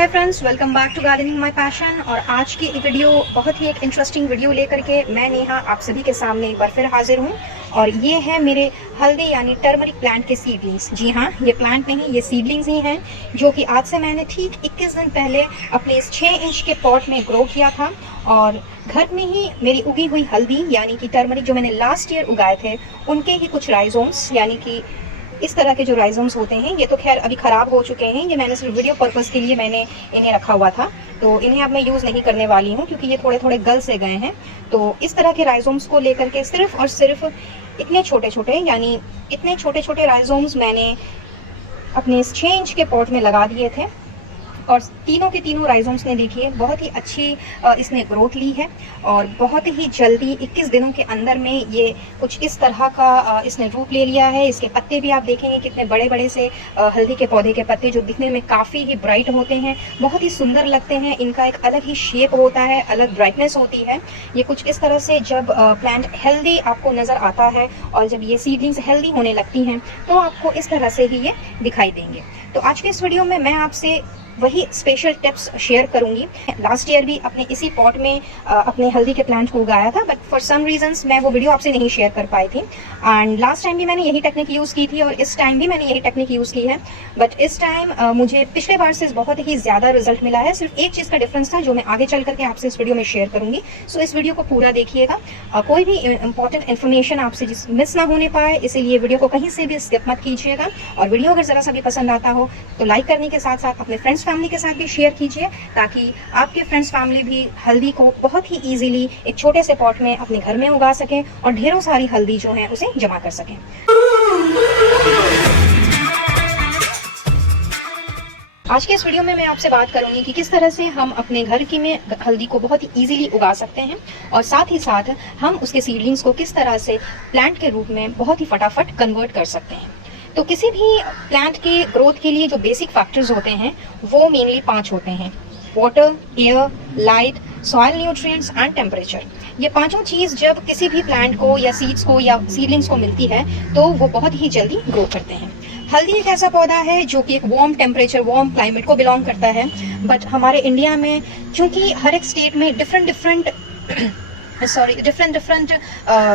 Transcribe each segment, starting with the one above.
है friends, welcome back to gardening my passion. और आज की वीडियो बहुत ही एक इंटरेस्टिंग वीडियो लेकर के मैं नेहा आप सभी के सामने एक बार फिर हाजिर हूँ। और ये है मेरे हल्दी यानी टर्मरिक प्लांट के सीडलिंग्स। जी हाँ, ये प्लांट नहीं, ये सीडलिंग्स ही हैं जो कि आज से मैंने ठीक 21 दिन पहले अपने इस 6 इंच के पॉट में ग्रो किया था। और घर में ही मेरी उगी हुई हल्दी यानी कि टर्मरिक जो मैंने लास्ट ईयर उगाए थे उनके ही कुछ राइजोम्स यानी कि इस तरह के जो राइजोम्स होते हैं, ये तो खैर अभी ख़राब हो चुके हैं। ये मैंने सिर्फ वीडियो पर्पस के लिए मैंने इन्हें रखा हुआ था, तो इन्हें अब मैं यूज़ नहीं करने वाली हूँ क्योंकि ये थोड़े थोड़े गल से गए हैं। तो इस तरह के राइजोम्स को लेकर के सिर्फ और सिर्फ इतने छोटे छोटे राइजोम्स मैंने अपने इस 6 इंच के पॉट में लगा दिए थे। और तीनों के तीनों राइजोम्स ने देखिए बहुत ही अच्छी इसने ग्रोथ ली है और बहुत ही जल्दी 21 दिनों के अंदर में ये कुछ इस तरह का इसने रूप ले लिया है। इसके पत्ते भी आप देखेंगे कितने बड़े बड़े से हल्दी के पौधे के पत्ते जो दिखने में काफ़ी ही ब्राइट होते हैं, बहुत ही सुंदर लगते हैं। इनका एक अलग ही शेप होता है, अलग ब्राइटनेस होती है। ये कुछ इस तरह से जब प्लांट हेल्दी आपको नज़र आता है और जब ये सीडलिंग्स हेल्दी होने लगती हैं तो आपको इस तरह से ही ये दिखाई देंगे। तो आज के इस वीडियो में मैं आपसे वही स्पेशल टिप्स शेयर करूंगी। लास्ट ईयर भी अपने इसी पॉट में अपने हल्दी के प्लांट को उगाया था, बट फॉर सम रीजंस मैं वो वीडियो आपसे नहीं शेयर कर पाई थी। एंड लास्ट टाइम भी मैंने यही टेक्निक यूज़ की थी और इस टाइम भी मैंने यही टेक्निक यूज़ की है, बट इस टाइम मुझे पिछले बार से बहुत ही ज़्यादा रिजल्ट मिला है। सिर्फ एक चीज़ का डिफरेंस था जो मैं आगे चल करके आपसे इस वीडियो में शेयर करूंगी। सो इस वीडियो को पूरा देखिएगा, कोई भी इंपॉर्टेंट इन्फॉर्मेशन आपसे मिस ना होने पाए, इसीलिए वीडियो को कहीं से भी स्किप मत कीजिएगा। और वीडियो अगर ज़रा सा भी पसंद आता हो तो लाइक करने के साथ साथ अपने फ्रेंड्स फैमिली के साथ भी शेयर कीजिए, ताकि आपके फ्रेंड्स फैमिली भी हल्दी को बहुत ही इजीली एक छोटे से पॉट में अपने घर में उगा सकें और ढेरों सारी हल्दी जो है उसे जमा कर सकें। आज के इस वीडियो में मैं आपसे बात करूंगी कि किस तरह से हम अपने घर की में हल्दी को बहुत ही इजीली उगा सकते हैं और साथ ही साथ हम उसके सीडलिंग्स को किस तरह से प्लांट के रूप में बहुत ही फटाफट कन्वर्ट कर सकते हैं। तो किसी भी प्लांट के ग्रोथ के लिए जो बेसिक फैक्टर्स होते हैं वो मेनली 5 होते हैं: water, air, light, soil nutrients and temperature. ये पांचों चीज जब किसी भी प्लांट को या सीड्स को या सीडलिंग्स को मिलती है तो वो बहुत ही जल्दी ग्रो करते हैं। हल्दी एक ऐसा पौधा है जो कि एक वार्म टेम्परेचर, वार्म क्लाइमेट को बिलोंग करता है, बट हमारे इंडिया में क्योंकि हर एक स्टेट में डिफरेंट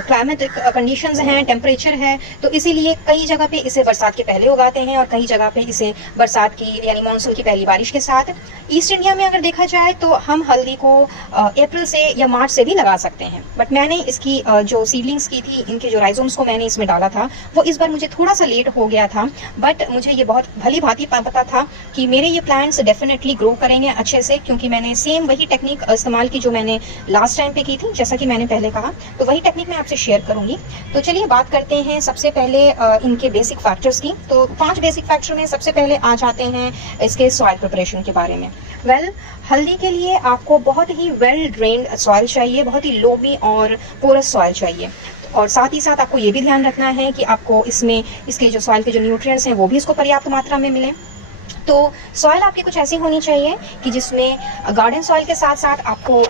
क्लाइमेटिक कंडीशंस हैं, टेम्परेचर है, तो इसीलिए कई जगह पे इसे बरसात के पहले उगाते हैं और कई जगह पे इसे बरसात की यानी मानसून की पहली बारिश के साथ। ईस्ट इंडिया में अगर देखा जाए तो हम हल्दी को अप्रैल से या मार्च से भी लगा सकते हैं, बट मैंने इसकी जो सीडलिंग्स की थी, इनके जो राइजोम्स को मैंने इसमें डाला था वो इस बार मुझे थोड़ा सा लेट हो गया था, बट मुझे ये बहुत भली भांति पता था कि मेरे ये प्लांट्स डेफिनेटली ग्रो करेंगे अच्छे से, क्योंकि मैंने सेम वही टेक्निक इस्तेमाल की जो मैंने लास्ट टाइम पे की थी। जैसा कि मैंने पहले कहा, तो वही टेक्निक मैं आपसे शेयर करूंगी। तो चलिए बात करते हैं सबसे पहले इनके बेसिक फैक्टर्स की। तो 5 बेसिक फैक्टर में सबसे पहले आ जाते हैं इसके सॉइल प्रिपरेशन के बारे में। हल्दी के लिए आपको बहुत ही वेल ड्रेन्ड सॉइल चाहिए, बहुत ही लोमी और पोरस सॉइल चाहिए। और साथ ही साथ आपको ये भी ध्यान रखना है कि आपको इसमें इसके जो सॉइल के जो न्यूट्रिएंट्स हैं वो भी इसको पर्याप्त मात्रा में मिले। तो सॉइल आपकी कुछ ऐसी होनी चाहिए कि जिसमें गार्डन सॉइल के साथ साथ आपको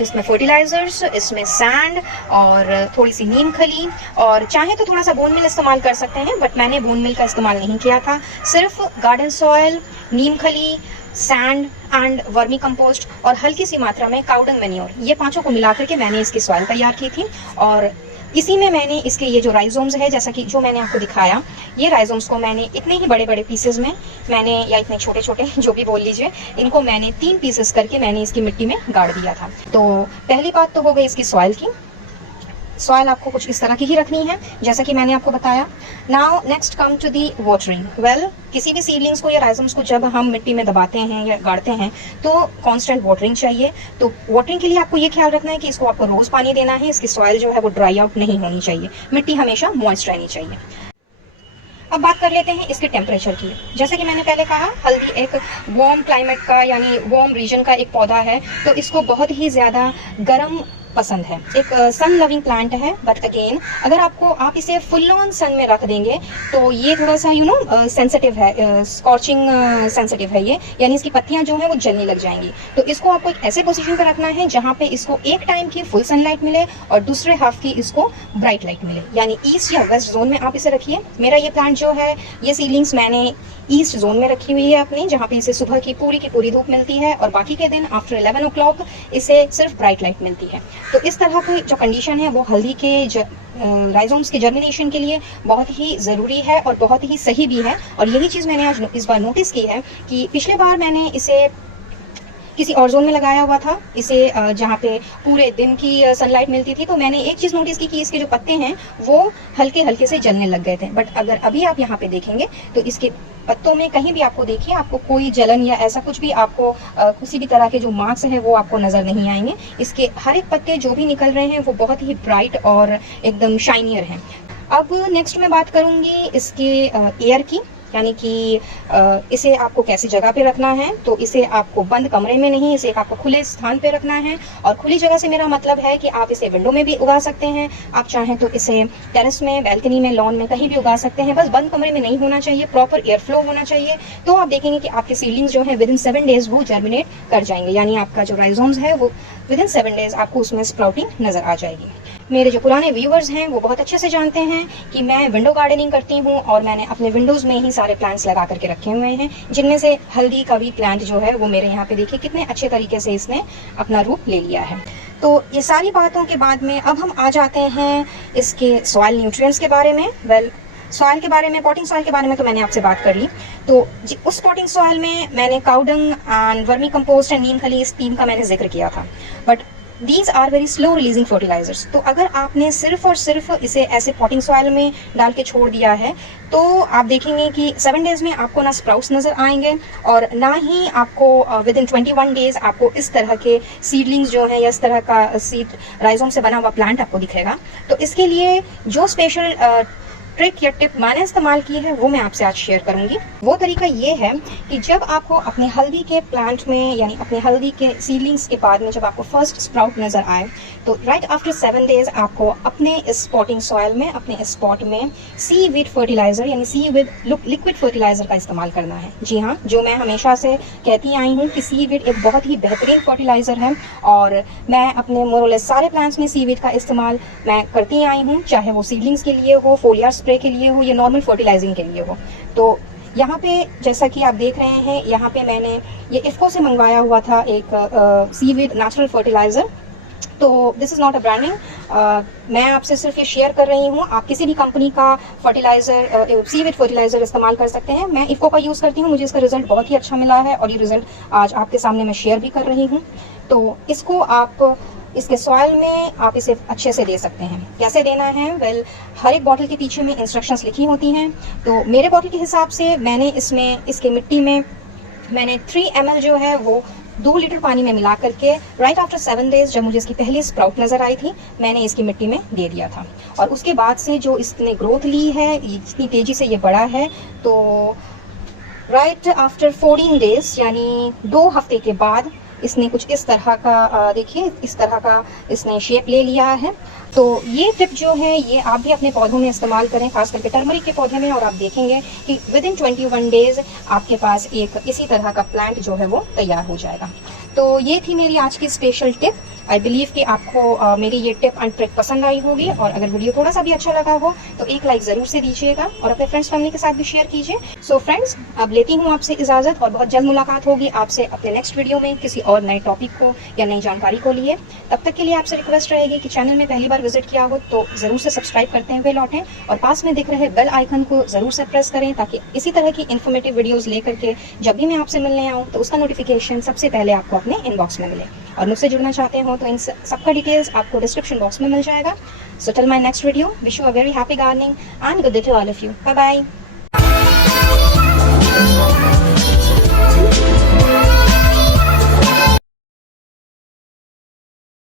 इसमें फर्टिलाइजर्स, इसमें सैंड और थोड़ी सी नीम खली, और चाहे तो थोड़ा सा बोन मिल इस्तेमाल कर सकते हैं, बट मैंने बोन मिल का इस्तेमाल नहीं किया था। सिर्फ गार्डन सॉइल, नीम खली, सैंड एंड वर्मी कंपोस्ट और हल्की सी मात्रा में काउडंग मैन्योर, ये पांचों को मिलाकर के मैंने इसकी सॉइल तैयार की थी। और इसी में मैंने इसके ये जो राइजोम्स है, जैसा कि जो मैंने आपको दिखाया, ये राइजोम्स को मैंने इतने ही बड़े बड़े पीसेस में मैंने, या इतने छोटे छोटे जो भी बोल लीजिए, इनको मैंने 3 पीसेस करके मैंने इसकी मिट्टी में गाड़ दिया था। तो पहली बात तो हो गई इसकी सॉइल की। सॉइल आपको कुछ इस तरह की ही रखनी है जैसा कि मैंने आपको बताया। Now next come to the watering. किसी भी सीडलिंग्स को या राइजम्स को जब हम मिट्टी में दबाते हैं या गाड़ते हैं तो कांस्टेंट वाटरिंग चाहिए। तो वाटरिंग के लिए आपको ये ख्याल रखना है कि इसको आपको रोज पानी देना है, इसकी सॉइल जो है वो ड्राई आउट नहीं होनी चाहिए, मिट्टी हमेशा मॉइस्ट रहनी चाहिए। अब बात कर लेते हैं इसके टेम्परेचर की। जैसे कि मैंने पहले कहा, हल्दी एक वार्म क्लाइमेट का यानी वार्म रीजन का एक पौधा है, तो इसको बहुत ही ज़्यादा गर्म पसंद है। एक सन लविंग प्लांट है, बट अगेन अगर आप इसे फुल ऑन सन में रख देंगे तो ये थोड़ा सा सेंसिटिव है, स्कॉर्चिंग सेंसिटिव है ये, यानी इसकी पत्तियां जो है वो जलने लग जाएंगी। तो इसको आपको एक ऐसे पोजीशन पर रखना है जहाँ पे इसको एक टाइम की फुल सनलाइट मिले और दूसरे हाफ की इसको ब्राइट लाइट मिले, यानी ईस्ट या वेस्ट जोन में आप इसे रखिए। मेरा ये प्लांट जो है, ये सीडलिंग्स मैंने ईस्ट जोन में रखी हुई है अपनी, जहाँ पे इसे सुबह की पूरी धूप मिलती है और बाकी के दिन आफ्टर 11 o'clock इसे सिर्फ ब्राइट लाइट मिलती है। तो इस तरह की जो कंडीशन है वो हल्दी के राइजोम्स के जर्मिनेशन के लिए बहुत ही ज़रूरी है और बहुत ही सही भी है। और यही चीज़ मैंने आज इस बार नोटिस की है कि पिछले बार मैंने इसे किसी और जोन में लगाया हुआ था, इसे जहाँ पे पूरे दिन की सनलाइट मिलती थी, तो मैंने एक चीज़ नोटिस की कि इसके जो पत्ते हैं वो हल्के हल्के से जलने लग गए थे। बट अगर अभी आप यहाँ पे देखेंगे तो इसके पत्तों में कहीं भी आपको देखिए, आपको कोई जलन या ऐसा कुछ भी आपको किसी भी तरह के जो मार्क्स हैं वो आपको नज़र नहीं आएंगे। इसके हर एक पत्ते जो भी निकल रहे हैं वो बहुत ही ब्राइट और एकदम शाइनियर हैं। अब नेक्स्ट मैं बात करूँगी इसके एयर की, यानी कि इसे आपको कैसी जगह पे रखना है। तो इसे आपको बंद कमरे में नहीं, इसे आपको खुले स्थान पे रखना है। और खुली जगह से मेरा मतलब है कि आप इसे विंडो में भी उगा सकते हैं, आप चाहें तो इसे टेरेस में, बैल्कनी में, लॉन में कहीं भी उगा सकते हैं। बस बंद कमरे में नहीं होना चाहिए, प्रॉपर एयर फ्लो होना चाहिए। तो आप देखेंगे कि आपके सीडलिंग्स जो है विदिन 7 days वो जर्मिनेट कर जाएंगे, यानी आपका जो राइजोम्स है वो विदिन 7 days आपको उसमें स्प्राउटिंग नजर आ जाएगी। मेरे जो पुराने व्यूअर्स हैं वो बहुत अच्छे से जानते हैं कि मैं विंडो गार्डनिंग करती हूँ और मैंने अपने विंडोज़ में ही सारे प्लांट्स लगा करके रखे हुए हैं, जिनमें से हल्दी का भी प्लांट जो है वो मेरे यहाँ पे देखिए कितने अच्छे तरीके से इसने अपना रूप ले लिया है। तो ये सारी बातों के बाद में अब हम आ जाते हैं इसके सॉइल न्यूट्रिएंट्स के बारे में। सॉइल के बारे में, पॉटिंग सॉइल के बारे में तो मैंने आपसे बात कर ली। तो उस पॉटिंग सॉइल में मैंने cowdung and vermi compost and neem खली, इस तीन का मैंने जिक्र किया था। But these are very slow releasing fertilizers. तो अगर आपने सिर्फ और सिर्फ इसे ऐसे पॉटिंग सॉइल में डाल के छोड़ दिया है तो आप देखेंगे कि 7 days में आपको ना स्प्राउट्स नजर आएंगे और ना ही आपको विदिन 21 days आपको इस तरह के सीडलिंग्स जो है या इस तरह का सीड राइजोम से बना हुआ प्लांट आपको दिखेगा। तो इसके लिए जो स्पेशल ट्रिक या टिप मैंने इस्तेमाल की है वो मैं आपसे आज शेयर करूंगी। वो तरीका ये है कि जब आपको अपने हल्दी के प्लांट में, यानी अपने हल्दी के सीडलिंग्स के बाद में जब आपको फर्स्ट स्प्राउट नजर आए तो राइट आफ्टर 7 days आपको अपने इस पॉटिंग सॉइल में, अपने इस पॉट में सीवीड फर्टिलाइजर यानी सीवीड लिक्विड फर्टिलाइजर का इस्तेमाल करना है। जी हाँ, जो मैं हमेशा से कहती आई हूँ कि सीवीड एक बहुत ही बेहतरीन फर्टिलाइजर है और मैं अपने मोरलेस सारे प्लांट्स में सीवीड का इस्तेमाल मैं करती आई हूँ, चाहे वो सीडलिंग्स के लिए हो, फोलियर स्प्रे के लिए हो या नॉर्मल फर्टिलाइजिंग के लिए हो। तो यहाँ पे जैसा कि आप देख रहे हैं, यहाँ पे मैंने ये इफ्को से मंगवाया हुआ था एक सीवीड नेचुरल फर्टिलाइजर। तो this is not a branding, मैं आपसे सिर्फ ये शेयर कर रही हूँ। आप किसी भी कंपनी का फर्टिलाइजर, सीवीड फर्टिलाइजर इस्तेमाल कर सकते हैं। मैं इफ्को का यूज़ करती हूँ, मुझे इसका रिजल्ट बहुत ही अच्छा मिला है और ये रिजल्ट आज आपके सामने मैं शेयर भी कर रही हूँ। तो इसको आप इसके सॉइल में आप इसे अच्छे से दे सकते हैं। कैसे देना है? हर एक बॉटल के पीछे में इंस्ट्रक्शंस लिखी होती हैं। तो मेरे बॉटल के हिसाब से मैंने इसके मिट्टी में मैंने 3 ml जो है वो 2 लीटर पानी में मिला करके राइट आफ्टर 7 days जब मुझे इसकी पहली स्प्राउट नजर आई थी मैंने इसकी मिट्टी में दे दिया था। और उसके बाद से जो इसने ग्रोथ ली है, इतनी तेजी से ये बड़ा है, तो राइट आफ्टर 14 days यानी 2 हफ्ते के बाद इसने कुछ इस तरह का देखिए, इस तरह का इसने शेप ले लिया है। तो ये टिप जो है ये आप भी अपने पौधों में इस्तेमाल करें, खास करके टर्मरिक के पौधे में, और आप देखेंगे कि विदिन 21 days आपके पास एक इसी तरह का प्लांट जो है वो तैयार हो जाएगा। तो ये थी मेरी आज की स्पेशल टिप। आई बिलीव कि आपको मेरी ये टिप एंड ट्रिक पसंद आई होगी और अगर वीडियो थोड़ा सा भी अच्छा लगा हो तो एक लाइक ज़रूर से दीजिएगा और अपने फ्रेंड्स फैमिली के साथ भी शेयर कीजिए। सो फ्रेंड्स, अब लेती हूँ आपसे इजाज़त और बहुत जल्द मुलाकात होगी आपसे अपने नेक्स्ट वीडियो में किसी और नए टॉपिक को या नई जानकारी को लिए। तब तक के लिए आपसे रिक्वेस्ट रहेगी कि चैनल में पहली बार विजिट किया हो तो ज़रूर से सब्सक्राइब करते हुए लौटें और पास में दिख रहे बेल आइकन को ज़रूर से प्रेस करें ताकि इसी तरह की इन्फॉर्मेटिव वीडियोज़ लेकर के जब भी मैं आपसे मिलने आऊँ तो उसका नोटिफिकेशन सबसे पहले आपको अपने इनबॉक्स में मिले। और मुझसे जुड़ना चाहते हो तो इन सबका डिटेल्स आपको डिस्क्रिप्शन बॉक्स में मिल जाएगा। So till my next video, wish you a very happy gardening and good day to all of you. Bye bye.